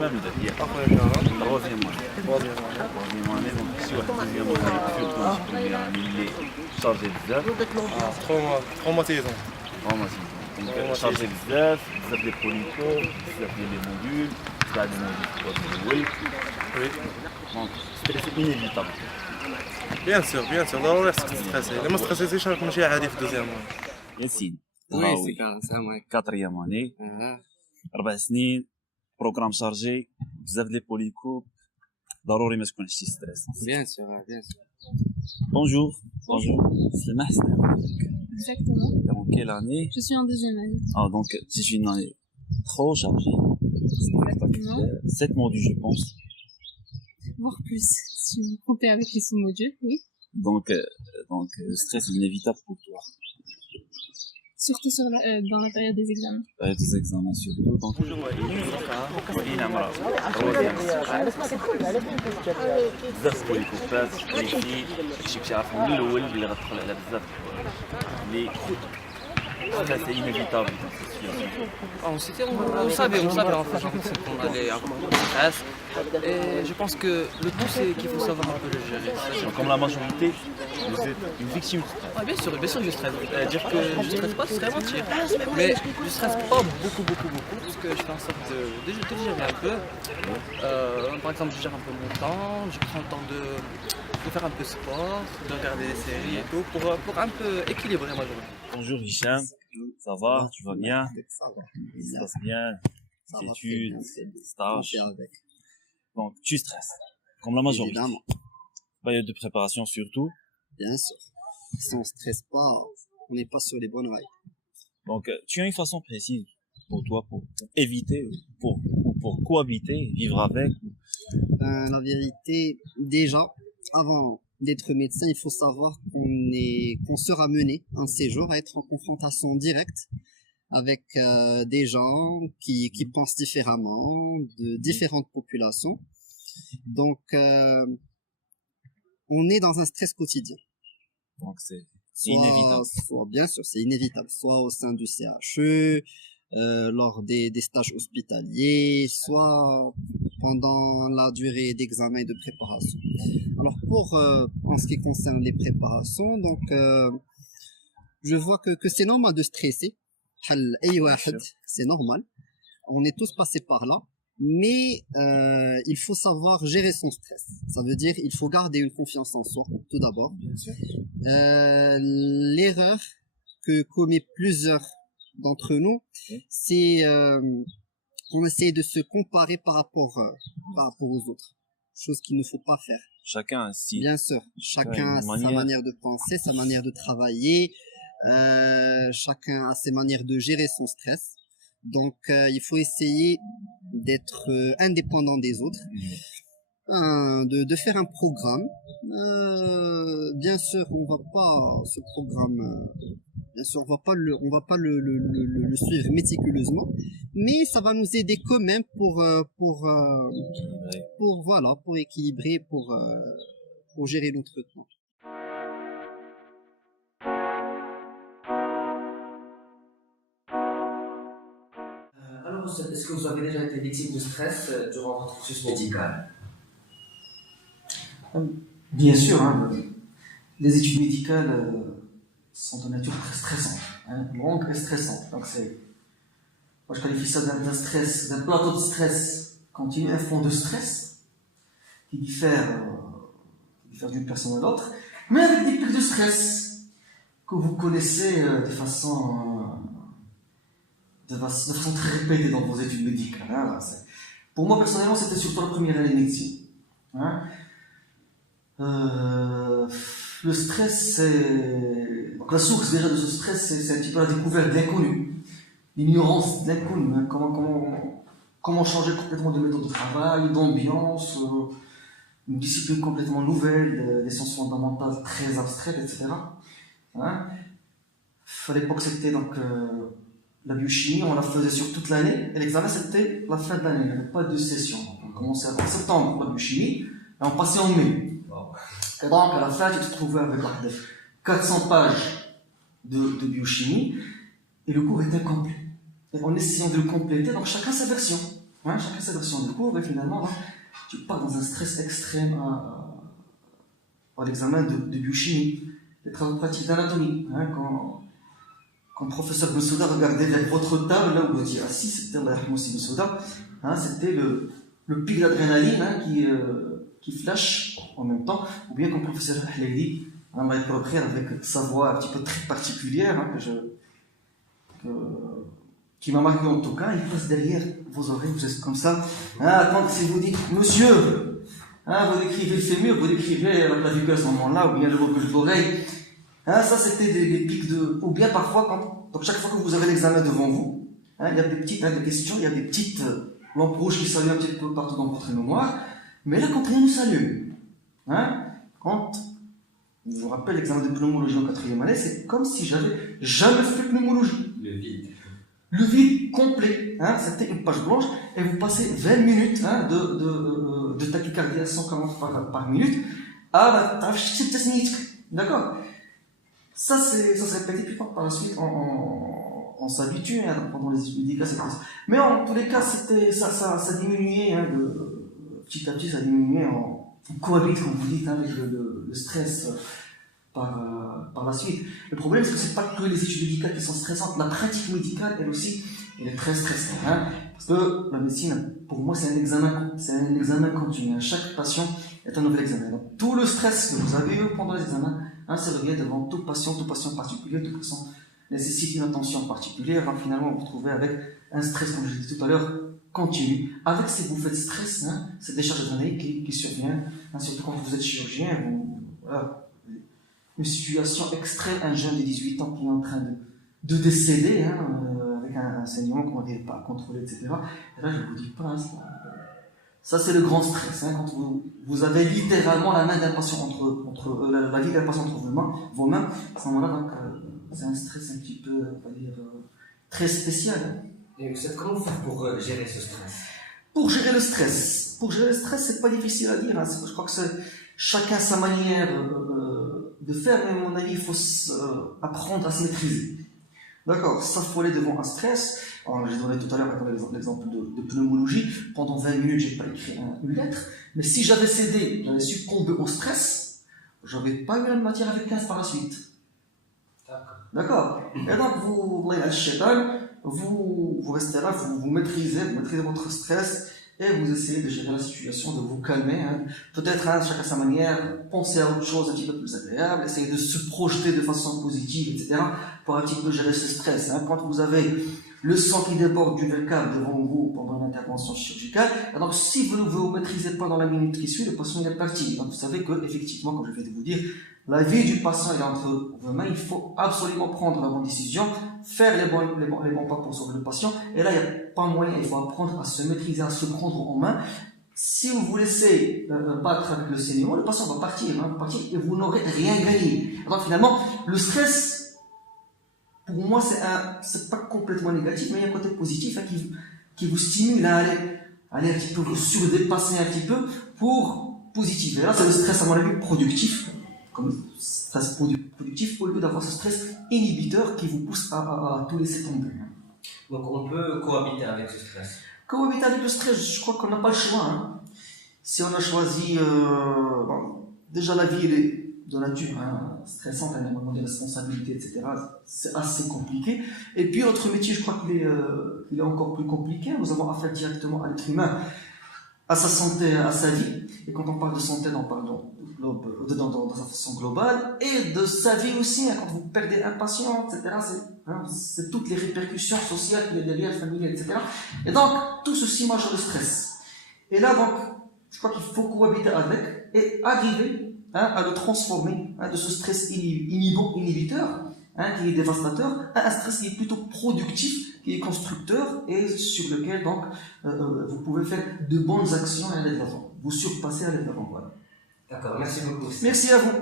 اسمها بداية أخويا كرم. troisième année. troisième année donc شي واحد deuxième année surtout شي première année اللي شارجي بزاف. 3 mois saison. فورماسيون دونك شارجي بزاف ديال بوليكو بزاف ديال لي موديول تاع لي موديول الاول Oui. دونك ستريس انيفيتابل. Bien sûr, ضروري خصك تستريسي. إلا ما ستريسيتيش غتكون شي عادي في دوزيام. ياسين وي راوي سي كارل السلام عليكم. كاتريام اني 4 سنين بروغرام شارجي بزاف ديال بوليكو ضروري ما تكونش شي ستريس. بيان سور بيان سور. بونجور سلمى حسن. Exactement. T'es en quelle année? Je suis en deuxième année. Ah, donc c'est une année trop chargée. Exactement. 7 modules, je pense. Voire plus, si vous comptez avec les sous-modules, oui. Donc, le stress est inévitable pour toi. Surtout dans la période des examens. Des examens surtout. Donc, بزاف ديال الكوبات اللي داكشي كتعرف من الاول اللي غتدخل على بزاف اللي stress est inévitable dans cette situation. On savait en fait qu'on allait avoir du stress. Et je pense que le tout c'est qu'il faut savoir un peu le gérer. Donc, comme la majorité, vous êtes une victime. Ah, bien sûr je stresse. Dire que je stresse pas, ce serait mentir. Mais je stresse pas beaucoup parce que je fais en sorte de gérer un peu. Par exemple, je gère un peu mon temps, je prends le temps de faire un peu de sport, de regarder des séries et tout pour un peu équilibrer ma journée. Bonjour Hicham, ça va? Tu vas bien? Ça va. Ça se passe bien? Ça va Études, très bien. stages. Avec. Donc tu stresses, comme la majorité. Évidemment. Période de préparation surtout. Bien sûr. Si on ne stresse pas, on n'est pas sur les bonnes rails. Donc tu as une façon précise pour toi pour éviter, pour cohabiter, vivre avec. La vérité, déjà, avant d'être médecin, il faut savoir qu'on sera mené un séjour à être en confrontation directe avec des gens qui pensent différemment, de différentes populations. Donc, on est dans un stress quotidien. Donc c'est inévitable. Bien sûr, c'est inévitable. Soit au sein du CHE, lors des stages hospitaliers, soit pendant la durée d'examen et de préparation. Alors en ce qui concerne les préparations, donc je vois que c'est normal de stresser. C'est normal. On est tous passés par là. Mais il faut savoir gérer son stress. Ça veut dire il faut garder une confiance en soi, tout d'abord. L'erreur que commet plusieurs d'entre nous, c'est qu'on essaie de se comparer par rapport aux autres. Chose qu'il ne faut pas faire. Chacun a style. Bien sûr, chacun a sa manière de penser, sa manière de travailler, chacun a ses manières de gérer son stress. Donc il faut essayer d'être indépendant des autres, de faire un programme. Bien sûr, on va pas ce programme. Bien sûr, on va pas le suivre méticuleusement, mais ça va nous aider quand même pour équilibrer, pour gérer notre temps. Alors, est-ce que vous avez déjà été victime de stress durant votre cursus médical? Bien sûr, hein, les études médicales sont de nature très stressante, longue et stressante. Donc moi je qualifie ça d'un stress, d'un plateau de stress continu, un fond de stress qui diffère d'une personne à l'autre, mais avec des pics de stress que vous connaissez de façon très répétée dans vos études médicales. Hein. Pour moi personnellement, c'était surtout la première année de médecine. Hein. Le stress, donc la source déjà de ce stress, c'est un petit peu la découverte de l'inconnu, l'ignorance de l'inconnu. Hein. Comment changer complètement de méthode de travail, d'ambiance, une discipline complètement nouvelle, des sciences fondamentales très abstraites, etc. Hein. À l'époque, c'était donc la biochimie, on la faisait sur toute l'année, et l'examen c'était la fin de l'année, il n'y avait pas de session. Donc, on commençait en septembre pour la biochimie, et on passait en mai. Et donc à la fin, tu te trouvais avec 400 pages de biochimie, et le cours était incomplet. Et en essayant de le compléter, donc chacun sa version. Hein, chacun sa version du cours, et finalement, hein, tu pars dans un stress extrême à l'examen de biochimie, les travaux pratiques d'anatomie. Hein, quand le professeur Bensouda regardait vers votre table, là où vous dit assis, c'était Bensouda, hein, c'était le pic d'adrénaline hein, qui flash en même temps, ou bien quand le professeur Hlaili, hein, avec sa voix un petit peu très particulière, hein, qui m'a marqué en tout cas, il passe derrière vos oreilles, vous êtes comme ça. Hein, attends, si vous dites, monsieur, hein, vous décrivez le fémur, vous décrivez la clavicule à ce moment-là, ou bien le rebut de l'oreille. Hein, ça, c'était des pics de. Ou bien parfois, donc chaque fois que vous avez l'examen devant vous, hein, il y a des petites des questions, il y a des petites lampes rouges qui s'allument un petit peu partout dans votre mémoire. Mais là, quand rien ne s'allume, hein, quand. Je vous rappelle l'examen de pneumologie en 4e année, c'est comme si j'avais jamais fait pneumologie. Le vide. Le vide complet, hein, c'était une page blanche, et vous passez 20 minutes hein, de tachycardie à 140 par minute. Ah, bah, d'accord. Ça se répétait, puis par la suite, on s'habitue hein, pendant les éducations. Mais en tous les cas, ça diminuait, hein, petit à petit, ça diminuait, on cohabite, comme vous dites, hein, avec le stress. Par la suite. Le problème, c'est que c'est pas que les études médicales qui sont stressantes, la pratique médicale, elle aussi, elle est très stressante. Hein, parce que la médecine, pour moi, c'est un examen continu. Hein, chaque patient est un nouvel examen. Donc, tout le stress que vous avez eu pendant les examens, hein, c'est revient devant tout patient particulier, tout patient nécessite une attention particulière. Alors, finalement, vous vous retrouvez avec un stress, comme je l'ai dit tout à l'heure, continu. Avec ces bouffées de stress, hein, cette décharge d'adrénaline qui survient, hein, surtout quand vous êtes chirurgien, voilà. Une situation extrême, un jeune de 18 ans qui est en train de décéder, hein, avec un saignement qu'on n'arrive pas à contrôler, etc. Et là, je ne vous dis pas, hein, ça c'est le grand stress, hein, quand vous avez littéralement la main d'un patient la vie d'un patient entre vos mains, à ce moment-là, donc, c'est un stress un petit peu, on va dire, très spécial. Et comment vous faites pour gérer ce stress? Pour gérer le stress, c'est pas difficile à dire, hein, je crois que chacun sa manière de faire, mais à mon avis, il faut apprendre à se maîtriser. D'accord, s'affoler devant un stress. Alors, j'ai donné tout à l'heure l'exemple de pneumologie. Pendant 20 minutes, j'ai pas écrit une lettre. Mais si j'avais cédé, j'avais succombé au stress, j'aurais pas eu la matière avec 15 par la suite. D'accord. Et donc, vous restez là, vous maîtrisez votre stress. Et vous essayez de gérer la situation, de vous calmer. Hein. Peut-être, hein, chacun à sa manière, penser à autre chose un petit peu plus agréable, essayer de se projeter de façon positive, etc. pour un petit peu gérer ce stress. Hein. Quand vous avez le sang qui déborde d'une cave devant vous pendant une intervention chirurgicale, alors si vous ne vous maîtrisez pas dans la minute qui suit, le patient est parti. Donc vous savez que, effectivement, comme je viens de vous dire, la vie du patient est entre vos mains. Il faut absolument prendre la bonne décision, faire les bons pas pour sauver le patient. Et là, il n'y a pas moyen. Il faut apprendre à se maîtriser, à se prendre en main. Si vous vous laissez battre avec le saignement, le patient va partir et vous n'aurez rien gagné. Alors finalement, le stress, pour moi, c'est pas complètement négatif, mais il y a un côté positif hein, qui vous stimule à aller un petit peu vous surdépasser un petit peu pour positiver. Là, c'est le stress, à mon avis, productif. Comme stress productif, au lieu d'avoir ce stress inhibiteur qui vous pousse à tout laisser tomber. Donc on peut cohabiter avec ce stress. Cohabiter avec le stress, je crois qu'on n'a pas le choix. Hein. Si on a choisi... déjà la vie elle est de nature hein, stressante, un moment de responsabilité, etc. C'est assez compliqué. Et puis notre métier, je crois qu'il est encore plus compliqué. Nous avons affaire directement à l'être humain, à sa santé, à sa vie. Et quand on parle de santé, on parle dans sa façon globale, et de sa vie aussi, hein, quand vous perdez un patient, etc., c'est toutes les répercussions sociales qu'il y a derrière, familiales, etc. Et donc, tout ceci marche le stress. Et là, donc, je crois qu'il faut cohabiter avec, et arriver hein, à le transformer hein, de ce stress inhibiteur, hein, qui est dévastateur, à un stress qui est plutôt productif, qui est constructeur, et sur lequel, donc, vous pouvez faire de bonnes actions et aller de l'avant. Vous surpasser, aller de l'avant, voilà. D'accord, merci beaucoup. Merci à vous.